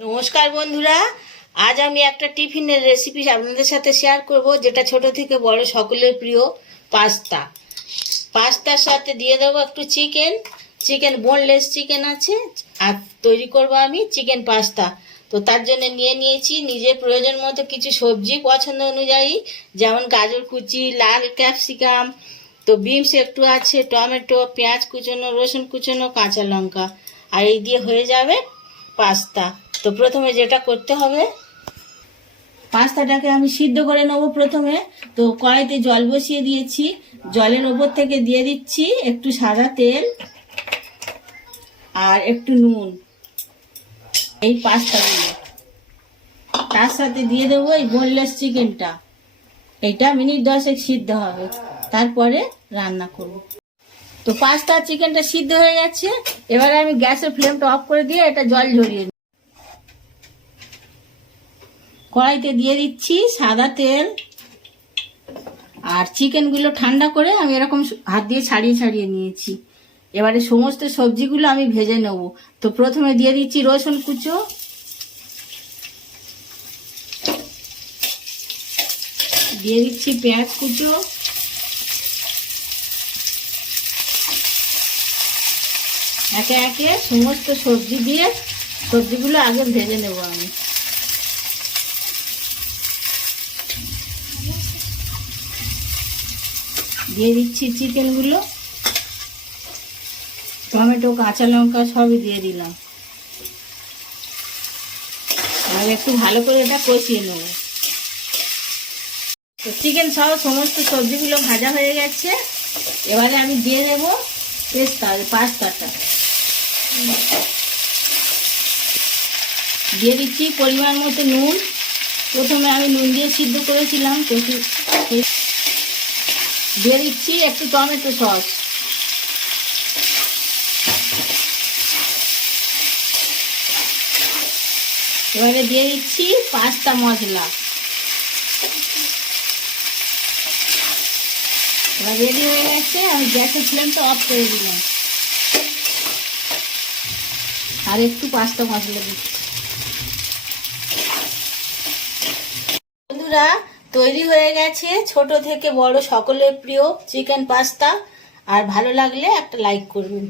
নমস্কার বন্ধুরা, আজ আমি একটা টিফিনের রেসিপি আপনাদের সাথে শেয়ার করব, যেটা ছোট থেকে বড় সকলের প্রিয় পাস্তা। পাস্তার সাথে দিয়ে দেবো একটু চিকেন বোনলেস চিকেন আছে, আর তৈরি করব আমি চিকেন পাস্তা। তো তার জন্য নিয়ে নিয়েছি নিজের প্রয়োজন মতো কিছু সবজি পছন্দ অনুযায়ী, যেমন গাজর কুচি, লাল ক্যাপসিকাম, তো বিনস একটু আছে, টমেটো, পেঁয়াজ কুচোনো, রসুন কুচোনো, কাঁচা লঙ্কা, আর এই দিয়ে হয়ে যাবে পাস্তা। তো প্রথমে যেটা করতে হবে, পাস্তাটাকে আমি সিদ্ধ করে নেব প্রথমে। তো কড়াইতে জল বসিয়ে দিয়েছি, জলের ওপর থেকে দিয়ে দিচ্ছি একটু সাদা তেল আর একটু নুন, এই পাস্তাগুলো। তার সাথে দিয়ে দেবো এই বোনলেস চিকেনটা, এইটা মিনিট 10 সিদ্ধ হবে, তারপরে রান্না করব। তো পাস্তা চিকেনটা সিদ্ধ হয়ে গেছে, এবারে আমি গ্যাসের ফ্লেমটা অফ করে দিয়ে এটা জল ঝরিয়ে নিই। কড়াইতে দিয়ে দিচ্ছি সাদা তেল, আর চিকেনগুলো ঠান্ডা করে আমি এরকম হাত দিয়ে ছাড়িয়ে ছাড়িয়ে নিয়েছি। এবারে সমস্ত সবজিগুলো আমি ভেজে নেব। তো প্রথমে দিয়ে দিচ্ছি রসুন কুচো, দিয়ে দিচ্ছি পেঁয়াজ কুচো, একে একে সমস্ত সবজি দিয়ে সবজিগুলো আগে ভেজে নেব আমি। দিয়ে দিচ্ছি চিকেনগুলো, টমেটো, কাঁচা লঙ্কা সবই দিয়ে দিলাম, আর একটু ভালো করে এটা কষিয়ে নেব। তো চিকেন সহ সমস্ত সবজিগুলো ভাজা হয়ে গেছে, এবারে আমি দিয়ে দেব পাস্তাটা। দিয়ে দিচ্ছি পরিমাণ মতো নুন, প্রথমে আমি নুন দিয়ে সিদ্ধ করেছিলাম। দিয়ে দিচ্ছি একটু টমেটো সস, এবারে দিয়ে দিচ্ছি পাস্তা মশলা। এবার রেডি হয়ে গেছে, আমি গ্যাসের ফ্লেমটা অফ করে দিলাম, আর একটু পাস্তা মশলা দিচ্ছি। বন্ধুরা, তৈরি হয়ে গেছে ছোট থেকে বড় সকলের প্রিয় চিকেন পাস্তা। আর ভালো লাগলে একটা লাইক করবেন।